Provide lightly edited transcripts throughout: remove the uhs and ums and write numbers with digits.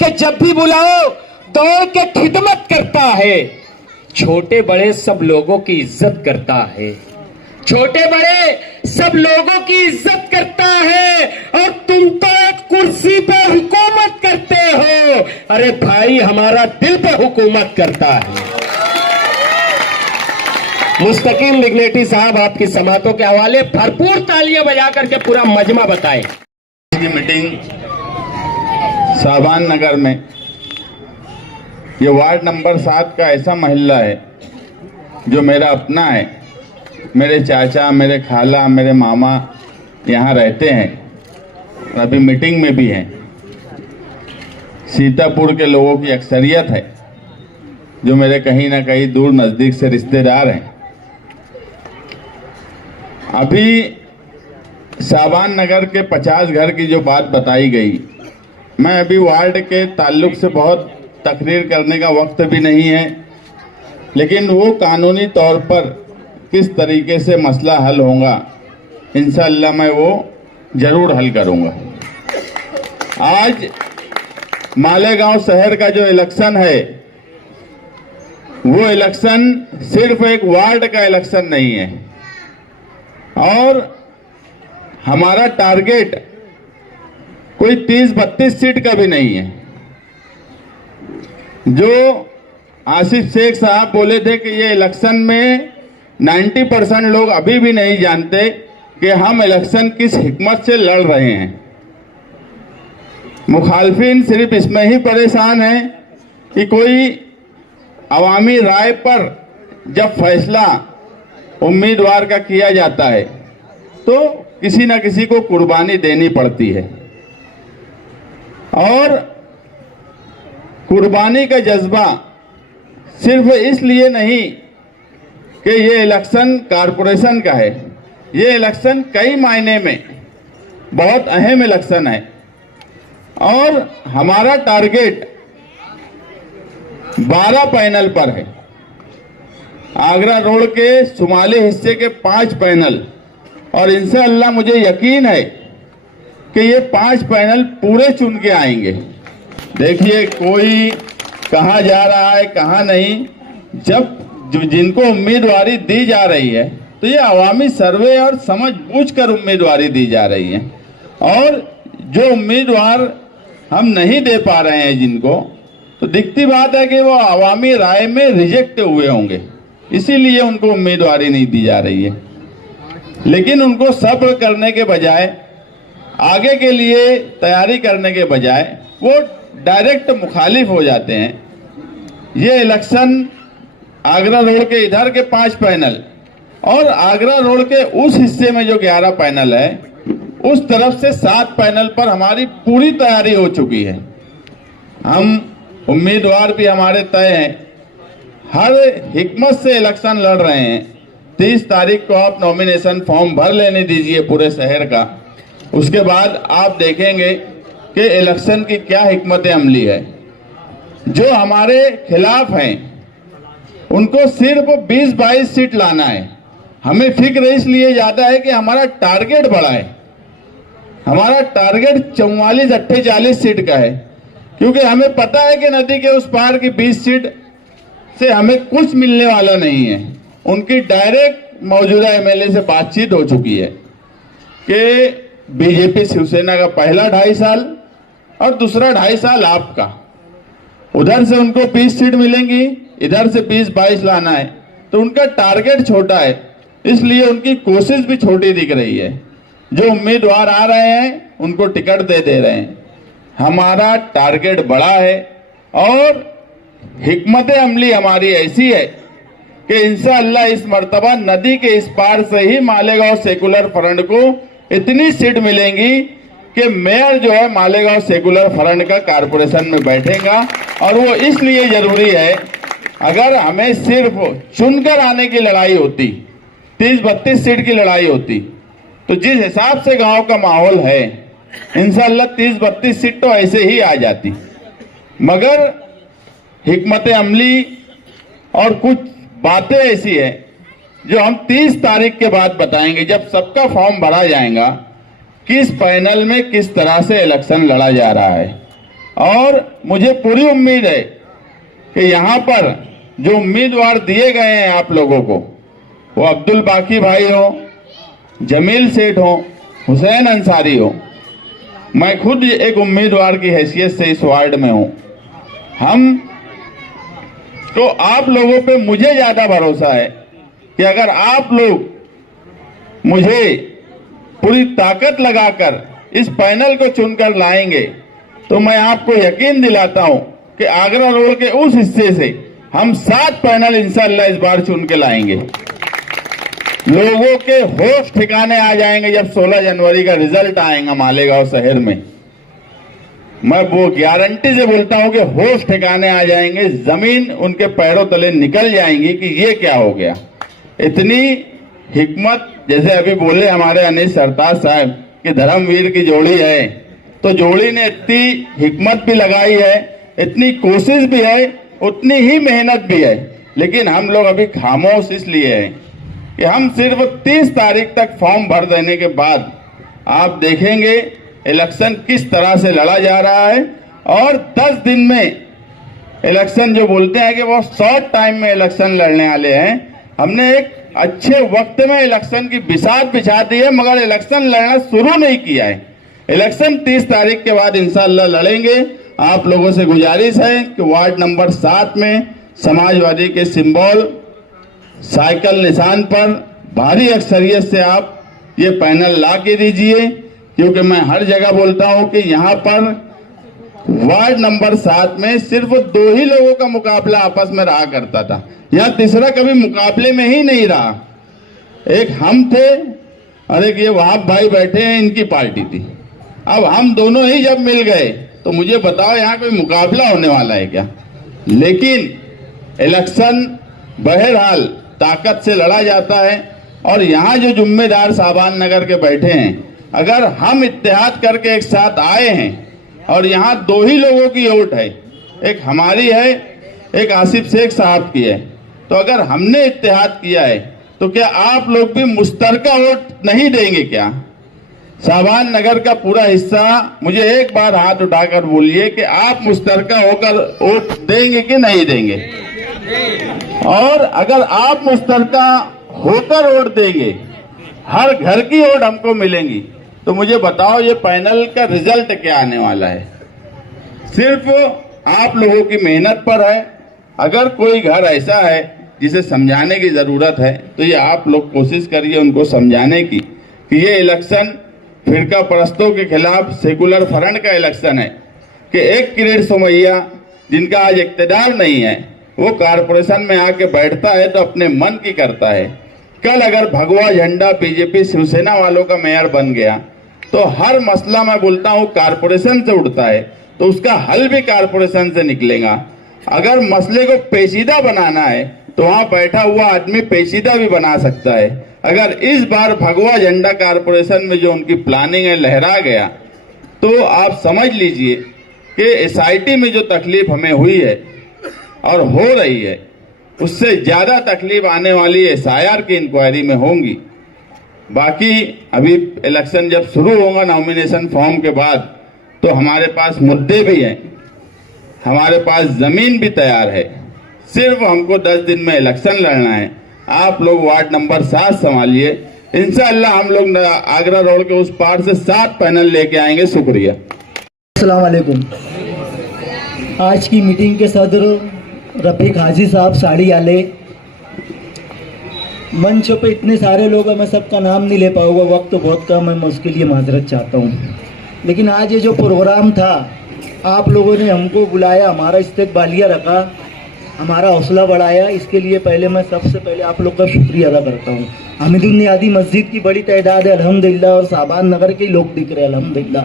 कि जब भी बुलाओ दौड़ के खिदमत करता है। छोटे बड़े सब लोगों की इज्जत करता है, छोटे बड़े सब लोगों की इज्जत करता है। और तुम तो एक कुर्सी पे हुकूमत करते हो, अरे भाई हमारा दिल पे हुकूमत करता है। मुस्तकीम डिग्नेटी साहब आपकी समातों के हवाले भरपूर तालियां बजा करके पूरा मजमा बताएं। की मीटिंग साबान नगर में, ये वार्ड नंबर 7 का ऐसा मोहल्ला है जो मेरा अपना है। मेरे चाचा, मेरे खाला, मेरे मामा यहाँ रहते हैं, अभी मीटिंग में भी हैं। सीतापुर के लोगों की अक्सरियत है जो मेरे कहीं ना कहीं दूर नज़दीक से रिश्तेदार हैं। अभी साबान नगर के 50 घर की जो बात बताई गई, मैं अभी वार्ड के ताल्लुक से बहुत तकरीर करने का वक्त भी नहीं है, लेकिन वो कानूनी तौर पर किस तरीके से मसला हल होगा इंशाअल्लाह मैं वो ज़रूर हल करूँगा। आज मालेगांव शहर का जो इलेक्शन है, वो इलेक्शन सिर्फ एक वार्ड का इलेक्शन नहीं है और हमारा टारगेट कोई 30-32 सीट का भी नहीं है। जो आसिफ शेख साहब बोले थे कि ये इलेक्शन में 90% लोग अभी भी नहीं जानते कि हम इलेक्शन किस हिकमत से लड़ रहे हैं। मुखालफिन सिर्फ इसमें ही परेशान है कि कोई अवामी राय पर जब फैसला उम्मीदवार का किया जाता है तो किसी न किसी को कुर्बानी देनी पड़ती है, और कुर्बानी का जज्बा सिर्फ इसलिए नहीं कि ये इलेक्शन कारपोरेशन का है, ये इलेक्शन कई मायने में बहुत अहम इलेक्शन है। और हमारा टारगेट 12 पैनल पर है। आगरा रोड के शुमाली हिस्से के 5 पैनल, और इंशाअल्लाह मुझे यकीन है कि ये 5 पैनल पूरे चुन के आएंगे। देखिए कोई कहाँ जा रहा है कहाँ नहीं, जब जिनको उम्मीदवारी दी जा रही है तो ये अवामी सर्वे और समझबूझकर उम्मीदवारी दी जा रही है, और जो उम्मीदवार हम नहीं दे पा रहे हैं जिनको, तो दिखती बात है कि वो अवामी राय में रिजेक्ट हुए होंगे, इसीलिए उनको उम्मीदवारी नहीं दी जा रही है। लेकिन उनको सब्र करने के बजाय, आगे के लिए तैयारी करने के बजाय वो डायरेक्ट मुखालिफ हो जाते हैं। ये इलेक्शन आगरा रोड के इधर के 5 पैनल और आगरा रोड के उस हिस्से में जो 11 पैनल है, उस तरफ से 7 पैनल पर हमारी पूरी तैयारी हो चुकी है। हम उम्मीदवार भी हमारे तय हैं, हर हिकमत से इलेक्शन लड़ रहे हैं। 30 तारीख को आप नॉमिनेशन फॉर्म भर लेने दीजिए पूरे शहर का, उसके बाद आप देखेंगे कि इलेक्शन की क्या हिकमत अमली है। जो हमारे खिलाफ हैं उनको सिर्फ 20-22 सीट लाना है। हमें फिक्र इसलिए ज़्यादा है कि हमारा टारगेट बड़ा है। हमारा टारगेट 44-48 सीट का है, क्योंकि हमें पता है कि नदी के उस पार की 20 सीट से हमें कुछ मिलने वाला नहीं है। उनकी डायरेक्ट मौजूदा एमएलए से बातचीत हो चुकी है कि बीजेपी शिवसेना का पहला 2.5 साल और दूसरा 2.5 साल आपका, उधर से उनको 20 सीट मिलेंगी, इधर से 20-22 लाना है, तो उनका टारगेट छोटा है, इसलिए उनकी कोशिश भी छोटी दिख रही है। जो उम्मीदवार आ रहे हैं उनको टिकट दे रहे हैं। हमारा टारगेट बड़ा है और हिकमत अमली हमारी ऐसी है कि इंशाअल्लाह इस मर्तबा नदी के इस पार से ही मालेगांव सेकुलर फ्रंट को इतनी सीट मिलेंगी कि मेयर जो है मालेगांव सेकुलर फ्रंट का कारपोरेशन में बैठेगा। और वो इसलिए जरूरी है, अगर हमें सिर्फ चुनकर आने की लड़ाई होती, 30-32 सीट की लड़ाई होती, तो जिस हिसाब से गांव का माहौल है इंशाअल्लाह 30-32 सीट तो ऐसे ही आ जाती। मगर हिकमत अमली और कुछ बातें ऐसी है जो हम 30 तारीख के बाद बताएंगे, जब सबका फॉर्म भरा जाएगा किस पैनल में किस तरह से इलेक्शन लड़ा जा रहा है। और मुझे पूरी उम्मीद है कि यहाँ पर जो उम्मीदवार दिए गए हैं आप लोगों को, वो अब्दुल बाकी भाई हो, जमील सेठ हो, हुसैन अंसारी हो, मैं खुद एक उम्मीदवार की हैसियत से इस वार्ड में हूं। हम तो आप लोगों पे मुझे ज्यादा भरोसा है कि अगर आप लोग मुझे पूरी ताकत लगाकर इस पैनल को चुनकर लाएंगे तो मैं आपको यकीन दिलाता हूं कि आगरा रोड के उस हिस्से से हम 7 पैनल इंशाअल्लाह इस बार चुन के लाएंगे। लोगों के होश ठिकाने आ जाएंगे जब 16 जनवरी का रिजल्ट आएगा मालेगांव शहर में। मैं वो गारंटी से बोलता हूं कि होश ठिकाने आ जाएंगे, जमीन उनके पैरों तले निकल जाएंगी कि ये क्या हो गया। इतनी हिकमत, जैसे अभी बोले हमारे अनीस सरताज साहब कि धर्मवीर की जोड़ी है, तो जोड़ी ने इतनी हिकमत भी लगाई है, इतनी कोशिश भी है, उतनी ही मेहनत भी है। लेकिन हम लोग अभी खामोश इसलिए हैं कि हम सिर्फ 30 तारीख तक फॉर्म भर देने के बाद आप देखेंगे इलेक्शन किस तरह से लड़ा जा रहा है। और 10 दिन में इलेक्शन, जो बोलते हैं कि वो शॉर्ट टाइम में इलेक्शन लड़ने वाले हैं, हमने एक अच्छे वक्त में इलेक्शन की बिसात बिछा दी है, मगर इलेक्शन लड़ना शुरू नहीं किया है। इलेक्शन 30 तारीख के बाद इंशाअल्लाह लड़ेंगे। आप लोगों से गुजारिश है कि वार्ड नंबर 7 में समाजवादी के सिंबल साइकिल निशान पर भारी अक्सरियत से आप ये पैनल ला के दीजिए, क्योंकि मैं हर जगह बोलता हूं कि यहाँ पर वार्ड नंबर 7 में सिर्फ 2 ही लोगों का मुकाबला आपस में रहा करता था, यहाँ तीसरा कभी मुकाबले में ही नहीं रहा। एक हम थे और एक ये वहाब भाई बैठे हैं, इनकी पार्टी थी। अब हम दोनों ही जब मिल गए तो मुझे बताओ यहाँ कोई मुकाबला होने वाला है क्या? लेकिन इलेक्शन बहरहाल ताकत से लड़ा जाता है। और यहाँ जो जिम्मेदार साबान नगर के बैठे हैं, अगर हम इत्तेहाद करके एक साथ आए हैं और यहाँ 2 ही लोगों की वोट है, एक हमारी है, एक आसिफ शेख साहब की है, तो अगर हमने इत्तेहाद किया है तो क्या आप लोग भी मुश्तरका वोट नहीं देंगे क्या? साबान नगर का पूरा हिस्सा, मुझे एक बार हाथ उठाकर बोलिए कि आप मुश्तरका होकर वोट देंगे कि नहीं देंगे? और अगर आप मुश्तरका होकर वोट देंगे, हर घर की वोट हमको मिलेंगी, तो मुझे बताओ ये पैनल का रिजल्ट क्या आने वाला है? सिर्फ आप लोगों की मेहनत पर है। अगर कोई घर ऐसा है जिसे समझाने की जरूरत है तो ये आप लोग कोशिश करिए उनको समझाने की कि ये इलेक्शन फिरका परस्तों के खिलाफ सेकुलर फ्रंट का इलेक्शन है, कि एक किरण सोमैया जिनका आज इक्तदार नहीं है, वो कारपोरेशन में आके बैठता है तो अपने मन की करता है। कल अगर भगवा झंडा बीजेपी शिवसेना वालों का मेयर बन गया तो हर मसला मैं बोलता हूँ कारपोरेशन से उठता है, तो उसका हल भी कारपोरेशन से निकलेगा। अगर मसले को पेचीदा बनाना है तो वहां बैठा हुआ आदमी पेचीदा भी बना सकता है। अगर इस बार भगवा झंडा कारपोरेशन में जो उनकी प्लानिंग है लहरा गया, तो आप समझ लीजिए कि एसआईटी में जो तकलीफ हमें हुई है और हो रही है, उससे ज्यादा तकलीफ आने वाली एसआईआर की इंक्वायरी में होंगी। बाकी अभी इलेक्शन जब शुरू होगा नॉमिनेशन फॉर्म के बाद, तो हमारे पास मुद्दे भी हैं, हमारे पास जमीन भी तैयार है। सिर्फ हमको 10 दिन में इलेक्शन लड़ना है। आप लोग वार्ड नंबर 7 संभालिए, इंशाअल्लाह हम लोग आगरा रोड के उस पार से 7 पैनल लेके आएंगे। शुक्रिया। अस्सलाम वालेकुम। आज की मीटिंग के सदर रफीक हाजी साहब साड़ी आले, मंच पे इतने सारे लोग हैं, मैं सबका नाम नहीं ले पाऊंगा, वक्त तो बहुत कम है, मैं उसके लिए माजरत चाहता हूँ। लेकिन आज ये जो प्रोग्राम था, आप लोगों ने हमको बुलाया, हमारा इस्तकबालिया रखा, हमारा हौसला बढ़ाया, इसके लिए पहले मैं सबसे पहले आप लोग का शुक्रिया अदा करता हूँ। हमीदुन्नियादी मस्जिद की बड़ी तादाद है अल्हम्दुलिल्लाह, और साबान नगर के लोग दिख रहे हैं अल्हम्दुलिल्लाह।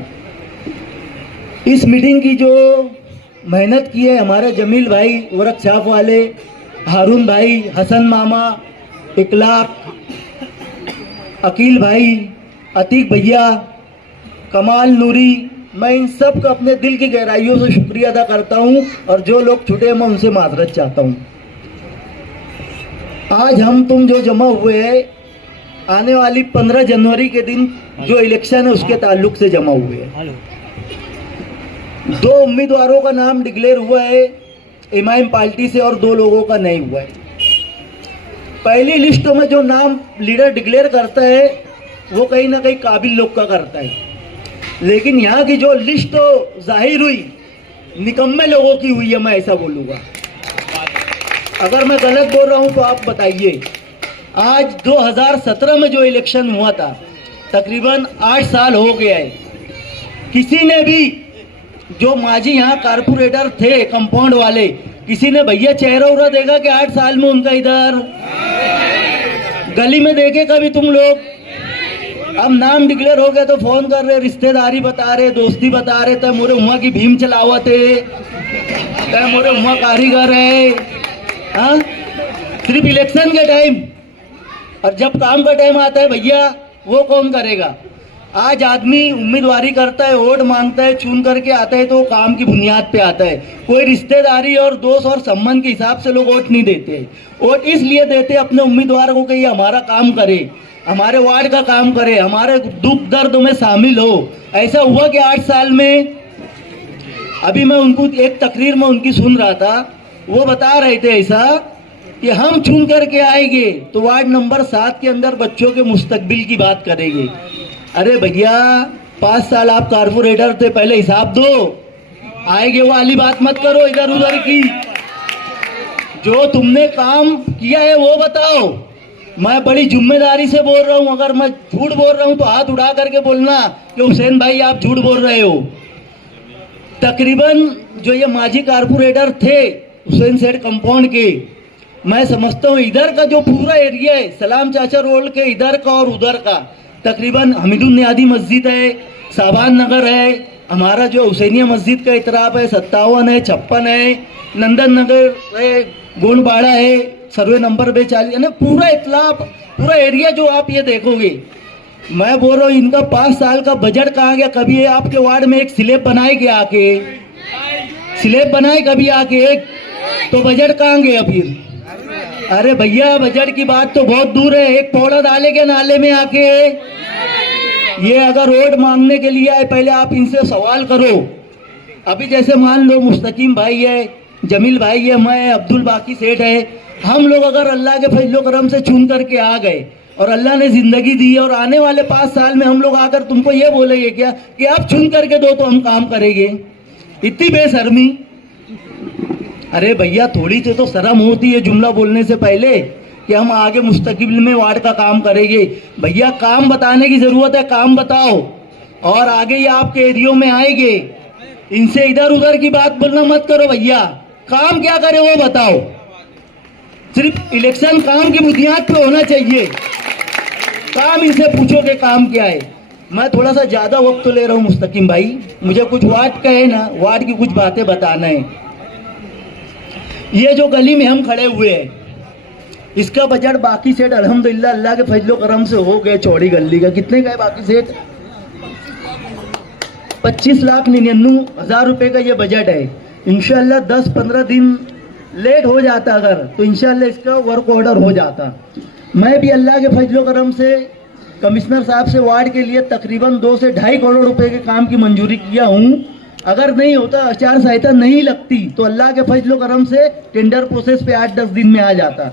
इस मीटिंग की जो मेहनत की है हमारे जमील भाई, वर्कशॉप वाले, हारून भाई, हसन मामा, इकलाक, अकील भाई, अतीक भैया, कमाल नूरी, मैं इन सब का अपने दिल की गहराइयों से शुक्रिया अदा करता हूं। और जो लोग छुटे मैं उनसे माजरत चाहता हूं। आज हम तुम जो जमा हुए हैं, आने वाली 15 जनवरी के दिन जो इलेक्शन है उसके ताल्लुक से जमा हुए हैं। 2 उम्मीदवारों का नाम डिक्लेयर हुआ है इमाम पार्टी से और 2 लोगों का नहीं हुआ है। पहली लिस्ट में जो नाम लीडर डिक्लेयर करता है वो कहीं ना कहीं काबिल लोग का करता है, लेकिन यहाँ की जो लिस्ट तो जाहिर हुई निकम्मे लोगों की हुई है, मैं ऐसा बोलूँगा। अगर मैं गलत बोल रहा हूँ तो आप बताइए। आज 2017 में जो इलेक्शन हुआ था तकरीबन 8 साल हो गया है, किसी ने भी जो माजी यहाँ कारपोरेटर थे कंपाउंड वाले, किसी ने भैया चेहरा उरा देखा कि 8 साल में उनका इधर गली में देखे कभी तुम लोग? अब नाम डिक्लेयर हो गया तो फोन कर रहे, रिश्तेदारी बता रहे, दोस्ती बता रहे, तब मोरे हुआ की भीम चलावत है, तब मोरे हुआ कारीगर है। हाँ, सिर्फ इलेक्शन के टाइम, और जब काम का टाइम आता है भैया वो कौन करेगा? आज आदमी उम्मीदवारी करता है, वोट मांगता है, चुन करके आता है तो काम की बुनियाद पे आता है। कोई रिश्तेदारी और दोस्त और संबंध के हिसाब से लोग वोट नहीं देते। वोट इसलिए देते अपने उम्मीदवार को कि ये हमारा काम करे, हमारे वार्ड का काम करे, हमारे दुख दर्द में शामिल हो। ऐसा हुआ कि 8 साल में, अभी मैं उनको एक तकरीर में उनकी सुन रहा था, वो बता रहे थे ऐसा कि हम चुन करके आएंगे तो वार्ड नंबर 7 के अंदर बच्चों के मुस्तकबिल की बात करेंगे। अरे भैया 5 साल आप कारपोरेटर थे, पहले हिसाब दो, आएंगे वाली बात मत करो इधर उधर की। जो तुमने काम किया है वो बताओ। मैं बड़ी जिम्मेदारी से बोल रहा हूँ, अगर मैं झूठ बोल रहा हूँ तो हाथ उठा करके बोलना कि हुसैन भाई आप झूठ बोल रहे हो। तकरीबन जो ये माजी कारपोरेटर थे हुसैन सेठ कंपाउंड के, मैं समझता हूँ इधर का जो पूरा एरिया है सलाम चाचा रोड के इधर का और उधर का, तकरीबन हमीदुल नियादी मस्जिद है, साबान नगर है, हमारा जो हुसैनिया मस्जिद का इतराब है 57 है, 56 है, नंदन नगर है, गोंडबाड़ा है, सर्वे नंबर 42 है ना, पूरा इतलाब पूरा एरिया जो आप ये देखोगे। मैं बोल रहा हूँ इनका 5 साल का बजट कहाँ गया? कभी ये आपके वार्ड में एक स्लैब बनाए गया आके, स्लैब बनाए कभी आके एक, तो बजट कहाँ गया फिर? अरे भैया बजट की बात तो बहुत दूर है, एक पौधा डालेंगे नाले में आके। ये अगर रोड मांगने के लिए आए, पहले आप इनसे सवाल करो। अभी जैसे मान लो मुस्तकीम भाई है, जमील भाई है, मैं अब्दुल बाकी सेठ है, हम लोग अगर अल्लाह के फजलो करम से चुन करके आ गए और अल्लाह ने जिंदगी दी और आने वाले 5 साल में हम लोग आकर तुमको ये बोलेंगे क्या कि आप चुन करके दो तो हम काम करेंगे? इतनी बेशर्मी। अरे भैया थोड़ी सी तो शर्म होती है जुमला बोलने से पहले कि हम आगे मुस्तकिबिल में वार्ड का काम करेंगे। भैया काम बताने की जरूरत है, काम बताओ, और आगे ये आपके एरियो में आएंगे। इनसे इधर उधर की बात बोलना मत करो भैया, काम क्या करे वो बताओ। सिर्फ इलेक्शन काम की बुनियाद पे होना चाहिए। काम इनसे पूछो कि काम क्या है। मैं थोड़ा सा ज्यादा वक्त तो ले रहा हूँ मुस्तकीम भाई, मुझे कुछ वार्ड का है ना, वार्ड की कुछ बातें बताना है। ये जो गली में हम खड़े हुए हैं इसका बजट बाकी सेठ अल्हम्दुलिल्लाह अल्लाह के फजलो करम से हो गए। चौड़ी गली का कितने का है बाकी सेठ? 25,99,000 रुपए का ये बजट है। इंशाल्लाह 10-15 दिन लेट हो जाता अगर तो इंशाल्लाह इसका वर्क ऑर्डर हो जाता। मैं भी अल्लाह के फजलो करम से कमिश्नर साहब से वार्ड के लिए तकरीबन 2 से 2.5 करोड़ रुपए के काम की मंजूरी किया हूँ। अगर नहीं होता, आचार संहिता नहीं लगती तो अल्लाह के फजलो करम से टेंडर प्रोसेस पे 8-10 दिन में आ जाता।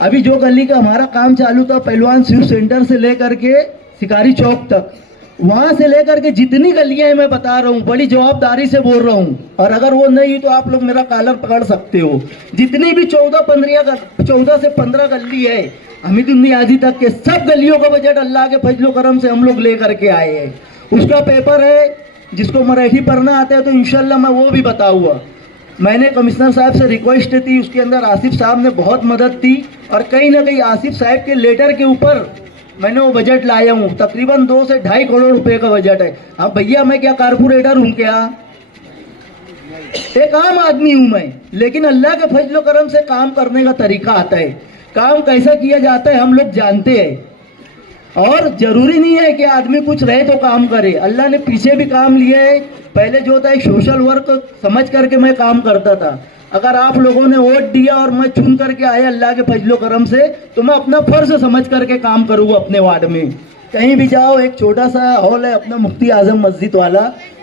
अभी जो गली का हमारा काम चालू था पहलवान स्वीट सेंटर से लेकर के शिकारी चौक तक, वहां से लेकर के जितनी गलियां हैं मैं बता रहा हूँ, बड़ी जवाबदारी से बोल रहा हूँ, और अगर वो नहीं तो आप लोग मेरा कॉलर पकड़ सकते हो। जितनी भी 14 से 15 गली है हमीदुल नियाजी तक के, सब गलियों का बजट अल्लाह के फजलो करम से हम लोग लेकर के आए हैं। उसका पेपर है, जिसको मराठी पढ़ना आता है तो इंशाल्लाह मैं वो भी बताऊंगा। मैंने कमिश्नर साहब से रिक्वेस्ट थी, उसके अंदर आसिफ साहब ने बहुत मदद दी, और कहीं ना कहीं आसिफ साहब के लेटर के ऊपर मैंने वो बजट लाया हूँ। तकरीबन 2 से 2.5 करोड़ रुपए का बजट है। हाँ भैया मैं क्या कारपोरेटर हूँ क्या? एक आम आदमी हूँ मैं, लेकिन अल्लाह के फजलो करम से काम करने का तरीका आता है। काम कैसा किया जाता है हम लोग जानते हैं, और जरूरी नहीं है कि आदमी कुछ रहे तो काम करे। अल्लाह ने पीछे भी काम लिया है। पहले जो था एक सोशल वर्क समझ करके मैं काम करता था। अगर आप लोगों ने वोट दिया और मैं चुन करके आया अल्लाह के फजलो करम से, तो मैं अपना फर्ज समझ करके काम करूँगा अपने वार्ड में। कहीं भी जाओ, एक छोटा सा हॉल है अपना मुफ्ती आजम मस्जिद वाला,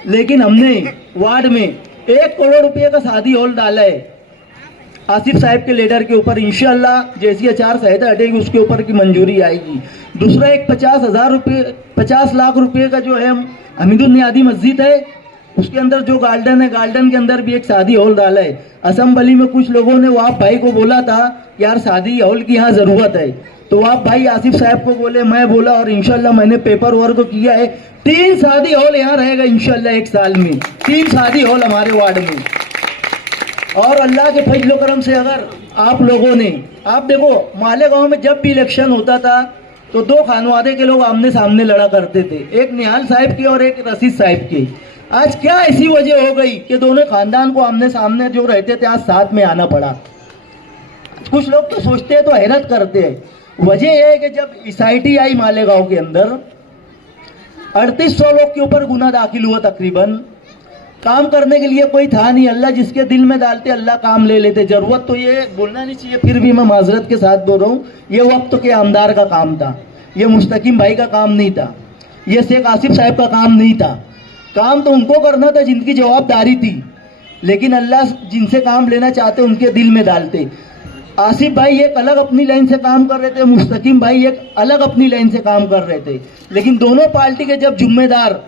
लेकिन हमने वार्ड में 1 करोड़ रुपए का शादी हॉल डाला है आसिफ साहब के लीडर के ऊपर। इंशाल्लाह जैसी आचार संहिता हटेगी उसके ऊपर की मंजूरी आएगी। दूसरा एक 50 लाख रुपए का जो है हमीदुल नियादी मस्जिद है, उसके अंदर जो गार्डन है, गार्डन के अंदर भी एक शादी हॉल डाला है। असेंबली में कुछ लोगों ने वाप भाई को बोला था यार शादी हॉल की यहाँ जरूरत है, तो वाप भाई आसिफ साहब को बोले, मैं बोला, और इंशाल्लाह मैंने पेपर वर्क किया है। 3 शादी हॉल यहाँ रहेगा इंशाल्लाह 1 साल में, 3 शादी हॉल हमारे वार्ड में। और अल्लाह के फजल करम से अगर आप लोगों ने, आप देखो मालेगांव में जब भी इलेक्शन होता था तो 2 खानवादे के लोग आमने सामने लड़ा करते थे, एक निहाल साहब के और एक रशीद साहब के। आज क्या ऐसी वजह हो गई कि दोनों खानदान को आमने सामने जो रहते थे आज साथ में आना पड़ा? कुछ लोग तो सोचते हैं तो हैरत करते हैं। वजह यह है कि जब एसआईटी आई मालेगांव के अंदर 3800 लोग के ऊपर गुना दाखिल हुआ तकरीबन। काम करने के लिए कोई था नहीं, अल्लाह जिसके दिल में डालते अल्लाह काम ले लेते। जरूरत तो ये बोलना नहीं चाहिए, फिर भी मैं माजरत के साथ बोल रहा हूँ, ये वक्त के आमदार का काम था, ये मुस्तकीम भाई का काम नहीं था, ये शेख आसिफ साहब का काम नहीं था। काम तो उनको करना था जिनकी जवाबदारी थी, लेकिन अल्लाह जिनसे काम लेना चाहते उनके दिल में डालते। आसिफ भाई एक अलग अपनी लाइन से काम कर रहे थे, मुस्तकीम भाई एक अलग अपनी लाइन से काम कर रहे थे, लेकिन दोनों पार्टी के जब जिम्मेदार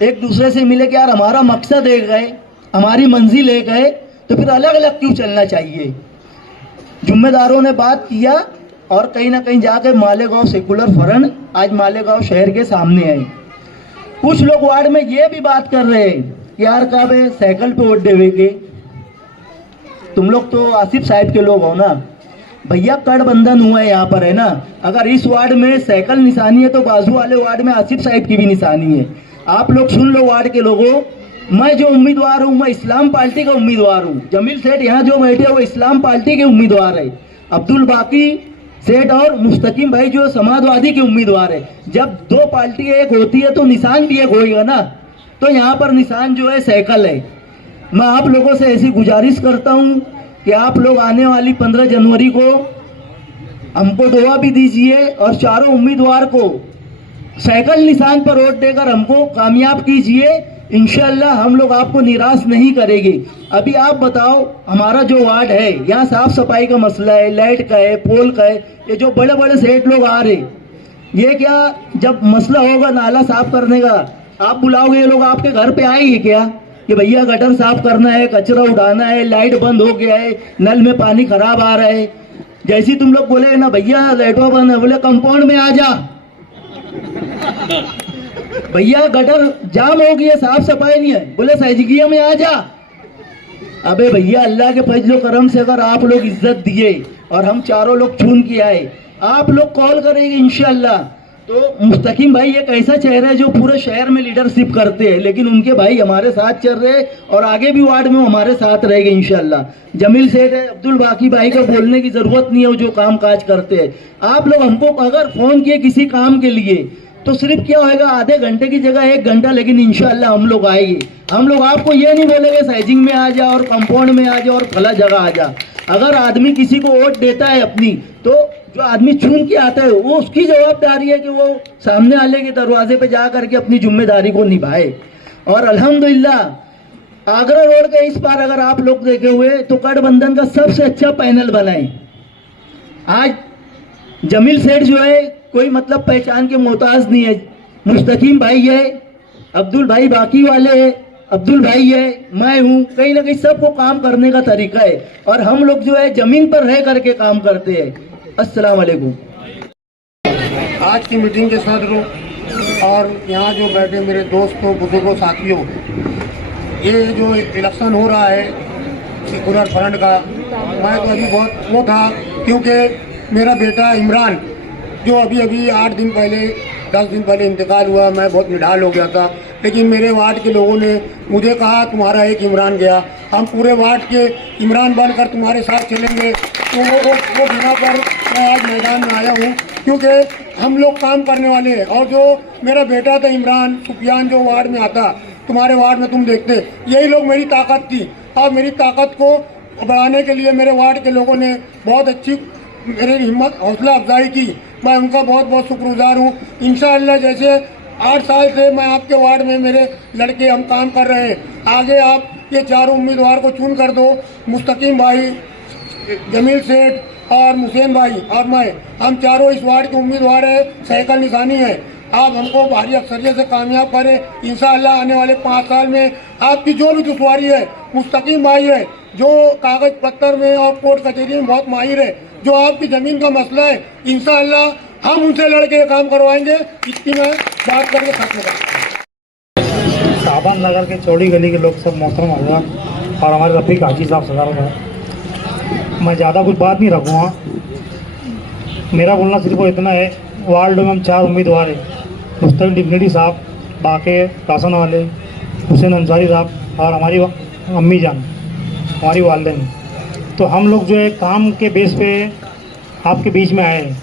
एक दूसरे से मिले कि यार हमारा मकसद एक है, हमारी मंजिल एक है, तो फिर अलग अलग क्यों चलना चाहिए? जिम्मेदारों ने बात किया और कहीं ना कहीं जाके मालेगांव सेकुलर फ्रंट आज मालेगांव शहर के सामने आए। कुछ लोग वार्ड में ये भी बात कर रहे हैं कि यार कब साइकिल पे वोट देवेंगे? तुम लोग तो आसिफ साहब के लोग हो ना भैया, गठबंधन हुआ है यहाँ पर, है ना। अगर इस वार्ड में साइकिल निशानी है तो बाजू वाले वार्ड में आसिफ साहब की भी निशानी है। आप लोग सुन लो वार्ड के लोगों, मैं जो उम्मीदवार हूँ मैं इस्लाम पार्टी का उम्मीदवार हूँ। जमील सेठ यहाँ जो बैठे हैं वो इस्लाम पार्टी के उम्मीदवार है। अब्दुल बाकी सेठ और मुस्तकीम भाई जो समाजवादी के उम्मीदवार है। जब 2 पार्टी एक होती है तो निशान भी एक होएगा ना, तो यहाँ पर निशान जो है साइकिल है। मैं आप लोगों से ऐसी गुजारिश करता हूँ कि आप लोग आने वाली 15 जनवरी को हमको दुआ भी दीजिए और चारों उम्मीदवार को साइकिल निशान पर वोट देकर हमको कामयाब कीजिए। इंशाल्लाह हम लोग आपको निराश नहीं करेंगे। अभी आप बताओ, हमारा जो वार्ड है यहाँ साफ सफाई का मसला है, लाइट का है, पोल का है। ये जो बड़े बड़े सेठ लोग आ रहे, ये क्या जब मसला होगा नाला साफ करने का, आप बुलाओगे, ये लोग आपके घर पे आएंगे क्या कि भैया गटर साफ करना है, कचरा उठाना है, लाइट बंद हो गया है, नल में पानी खराब आ रहा है। जैसी तुम लोग बोले ना भैया लाइटों बंद है, बोले कंपाउंड में आ जा, भैया गटर जाम हो गया, साफ सफाई नहीं है, बोले सहजगिया में आ जा। अबे भैया अल्लाह के फजलो करम से अगर आप लोग इज्जत दिए और हम चारों लोग चुन के आए, आप लोग कॉल करेंगे इंशाल्लाह। तो मुस्तकीम भाई एक ऐसा चेहरा है जो पूरे शहर में लीडरशिप करते हैं, लेकिन उनके भाई हमारे साथ चल रहे और आगे भी वार्ड में हमारे साथ रहेंगे इंशाल्लाह। जमील सेठ है, अब्दुल बाकी भाई को बोलने की जरूरत नहीं है, जो काम काज करते हैं। आप लोग हमको अगर फोन किए किसी काम के लिए तो सिर्फ क्या होगा, आधे घंटे की जगह 1 घंटा, लेकिन इंशाल्लाह हम लोग आएंगे। हम लोग आपको ये नहीं बोलेंगे साइजिंग में आ जा और कंपाउंड में आ जा और फला जगह आ जा। अगर आदमी किसी को वोट देता है अपनी, तो जो आदमी चुन के आता है वो उसकी जवाबदारी है कि वो सामने वाले के दरवाजे पे जा करके अपनी जिम्मेदारी को निभाए। और अल्हम्दुलिल्लाह आगरा रोड के इस बार अगर आप लोग देखे हुए तो गठबंधन का सबसे अच्छा पैनल बनाए। आज जमील सेठ जो है कोई मतलब पहचान के मोहताज नहीं है, मुस्तकीम भाई है, अब्दुल भाई बाकी वाले है, अब्दुल भाई है, मैं हूँ, कहीं ना कहीं सबको काम करने का तरीका है और हम लोग जो है जमीन पर रह करके काम करते हैं। अस्सलाम वालेकुम। आज की मीटिंग के सदरों और यहाँ जो बैठे मेरे दोस्तों, बुजुर्गों, साथियों, ये जो इलेक्शन हो रहा है सेकुलर फ्रंट का, मैं तो अभी बहुत वो था, क्योंकि मेरा बेटा इमरान जो अभी 8 दिन पहले 10 दिन पहले इंतकाल हुआ, मैं बहुत निढाल हो गया था। लेकिन मेरे वार्ड के लोगों ने मुझे कहा तुम्हारा एक इमरान गया, हम पूरे वार्ड के इमरान बनकर तुम्हारे साथ चलेंगे। तो वो बिना पर मैं आज मैदान में आया हूँ, क्योंकि हम लोग काम करने वाले हैं। और जो मेरा बेटा था इमरान सुफियान, जो वार्ड में आता, तुम्हारे वार्ड में तुम देखते, यही लोग मेरी ताकत थी। और मेरी ताकत को बढ़ाने के लिए मेरे वार्ड के लोगों ने बहुत अच्छी मेरी हिम्मत हौसला अफजाई की, मैं उनका बहुत बहुत शुक्रगुजार हूँ। इंशाअल्लाह जैसे 8 साल से मैं आपके वार्ड में, मेरे लड़के हम काम कर रहे हैं। आगे आप ये चारों उम्मीदवार को चुन कर दो, मुस्तकीम भाई, जमील सेठ और हुसैन भाई और मैं, हम चारों इस वार्ड के उम्मीदवार है, साइकिल निशानी है। आप हमको भारी अक्सरियत से कामयाब करें। इंशाअल्लाह आने वाले 5 साल में आपकी जो भी दुश्वारी है, मुस्तकीम भाई है जो कागज पत्तर में और कोर्ट कचहरी में बहुत माहिर है, जो आपकी ज़मीन का मसला है, इंशाअल्लाह हम उनसे लड़के काम करवाएंगे। इतनी मैं बात करके खत्म करता हूं। साहबान नगर के चौड़ी गली के लोग सब मोहतरम हजरात और हमारे रफ़ीक हाजी साहब सदारत है, मैं ज़्यादा कुछ बात नहीं रखूँगा। मेरा बोलना सिर्फ इतना है, वार्ड में हम 4 उम्मीदवार हैं, मुस्तकीम डिग्निटी साहब, बाके राशन वाले, हुसैन अंसारी साहब और हमारी अम्मी जान, हमारी वालदेन। तो हम लोग जो है काम के बेस पे आपके बीच में आए हैं।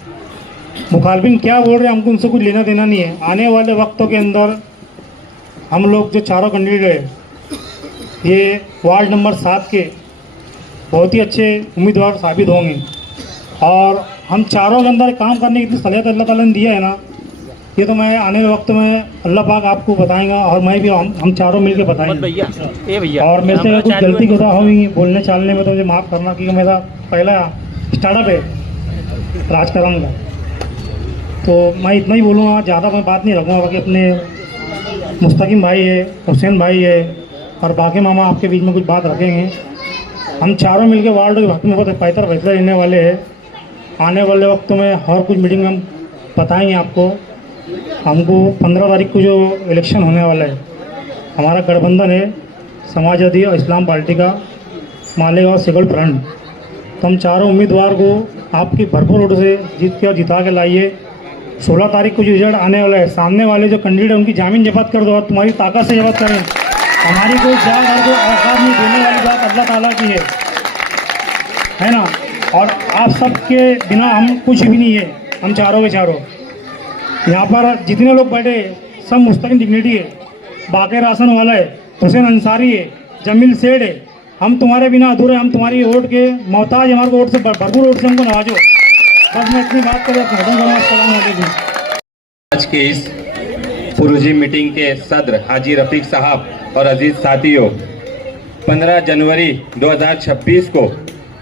मुखालफिन क्या बोल रहे हैं हमको उनसे कुछ लेना देना नहीं है। आने वाले वक्तों के अंदर हम लोग जो चारों कैंडिडेट हैं ये वार्ड नंबर 7 के बहुत ही अच्छे उम्मीदवार साबित होंगे और हम चारों के अंदर काम करने की इतनी सलाहियत अल्लाह ताला ने दिया है ना, ये तो मैं आने वाले वक्त में अल्लाह पाक आपको बताएगा और मैं भी हम चारों मिलकर बताएंगे। और मेरे से कुछ गलती गुदा होगी बोलने चालने में तो मुझे माफ़ करना, क्योंकि मेरा पहला स्टार्टअप है राजकारण का। तो मैं इतना ही बोलूँगा, ज़्यादा मैं बात नहीं रखूँगा। बाकी अपने मुस्तकीम भाई है, हुसैन भाई है और बाकी मामा आपके बीच में कुछ बात रखेंगे। हम चारों मिलकर वार्ड के वक्त में बहुत बेहतर फैसला लेने वाले हैं। आने वाले वक्त में हर कुछ मीटिंग में हम बताएंगे आपको। हमको 15 तारीख को जो इलेक्शन होने वाला है, हमारा गठबंधन है समाजवादी और इस्लाम पार्टी का, मालेगांव सेकुलर फ्रंट। तो हम चारों उम्मीदवार को आपकी भरपूर वोट से जीत के और जिता के लाइए। 16 तारीख को जो रिजल्ट आने वाला है, सामने वाले जो कैंडिडेट है उनकी जामीन जब्त कर दो और तुम्हारी ताकत से जब्त करें। हमारी कोई जान और कोई औकात नहीं देने वाली बात अल्लाह ताला की है ना। और आप सबके बिना हम कुछ भी नहीं है। हम चारों के चारों यहाँ पर जितने लोग बैठे सब मुस्तकिल डिग्निटी है, बाके राशन वाला है, हुसैन अंसारी है, जमील सेठ है। हम तुम्हारे बिना अधूरे, हम तुम्हारी वोट के मोहताज, हमारे वोट से भरपूर वोट से हमको नवाजो। बस मैं इतनी बात कर आज के इस पुरुजी मीटिंग के सदर हाजी रफीक साहब और अजीज साथियों, 15 जनवरी 2026 को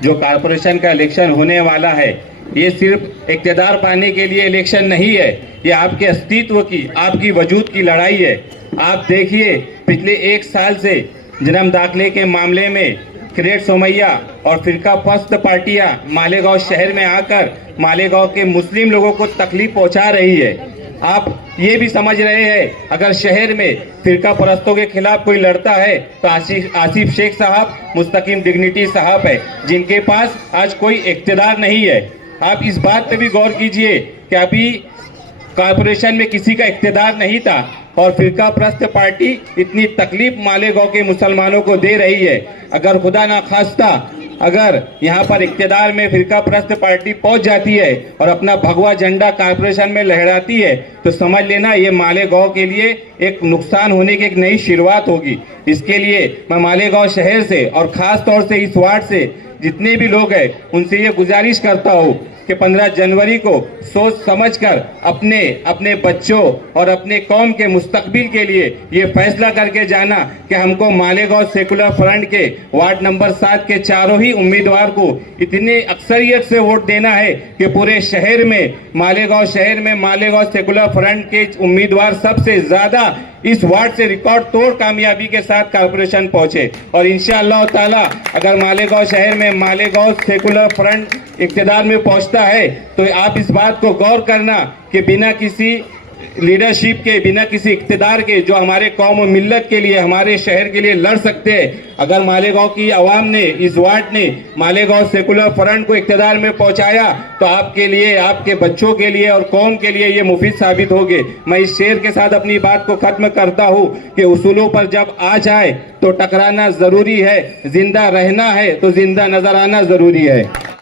जो कारपोरेशन का इलेक्शन होने वाला है, ये सिर्फ इक़्तिदार पाने के लिए इलेक्शन नहीं है, ये आपके अस्तित्व की, आपकी वजूद की लड़ाई है। आप देखिए पिछले 1 साल से जन्म दाखिले के मामले में क्रिएट सोमैया और फिरका पस्त पार्टियां मालेगांव शहर में आकर मालेगांव के मुस्लिम लोगों को तकलीफ पहुंचा रही है। आप ये भी समझ रहे हैं, अगर शहर में फिरका परस्तों के खिलाफ कोई लड़ता है तो आसिफ शेख साहब, मुस्तकीम डिग्निटी साहब है, जिनके पास आज कोई इक़्तिदार नहीं है। आप इस बात पे भी गौर कीजिए कि अभी कॉरपोरेशन में किसी का इक़्तिदार नहीं था और फिरका परस्त पार्टी इतनी तकलीफ मालेगांव के मुसलमानों को दे रही है। अगर खुदा ना खास्ता अगर यहाँ पर इक़्तिदार में फिरका परस्त पार्टी पहुंच जाती है और अपना भगवा झंडा कॉरपोरेशन में लहराती है, तो समझ लेना ये मालेगांव के लिए एक नुकसान होने की एक नई शुरुआत होगी। इसके लिए मैं मालेगांव शहर से और ख़ास तौर से इस वार्ड से जितने भी लोग हैं उनसे ये गुजारिश करता हूँ कि 15 जनवरी को सोच समझकर अपने अपने बच्चों और अपने कौम के मुस्तकबिल के लिए ये फैसला करके जाना कि हमको मालेगांव सेकुलर फ्रंट के वार्ड नंबर 7 के चारों ही उम्मीदवार को इतनी अक्सरियत से वोट देना है कि पूरे शहर में, मालेगांव शहर में मालेगांव सेकुलर फ्रंट के उम्मीदवार सबसे ज्यादा इस वार्ड से रिकॉर्ड तोड़ कामयाबी के साथ कॉरपोरेशन पहुंचे। और इंशाअल्लाह ताला अगर मालेगांव शहर में मालेगांव सेकुलर फ्रंट इक़्तिदार में पहुंचता है तो आप इस बात को गौर करना कि बिना किसी लीडरशिप के, बिना किसी इक़्तिदार के, जो हमारे कौम और मिल्लत के लिए, हमारे शहर के लिए लड़ सकते हैं, अगर मालेगांव की आवाम ने, इस वार्ड ने मालेगांव सेकुलर फ्रंट को इक़्तिदार में पहुंचाया तो आपके लिए, आपके बच्चों के लिए और कौम के लिए ये मुफीद साबित होंगे। मैं इस शेर के साथ अपनी बात को खत्म करता हूँ कि उसूलों पर जब आ जाए तो टकराना जरूरी है, जिंदा रहना है तो जिंदा नजर आना जरूरी है।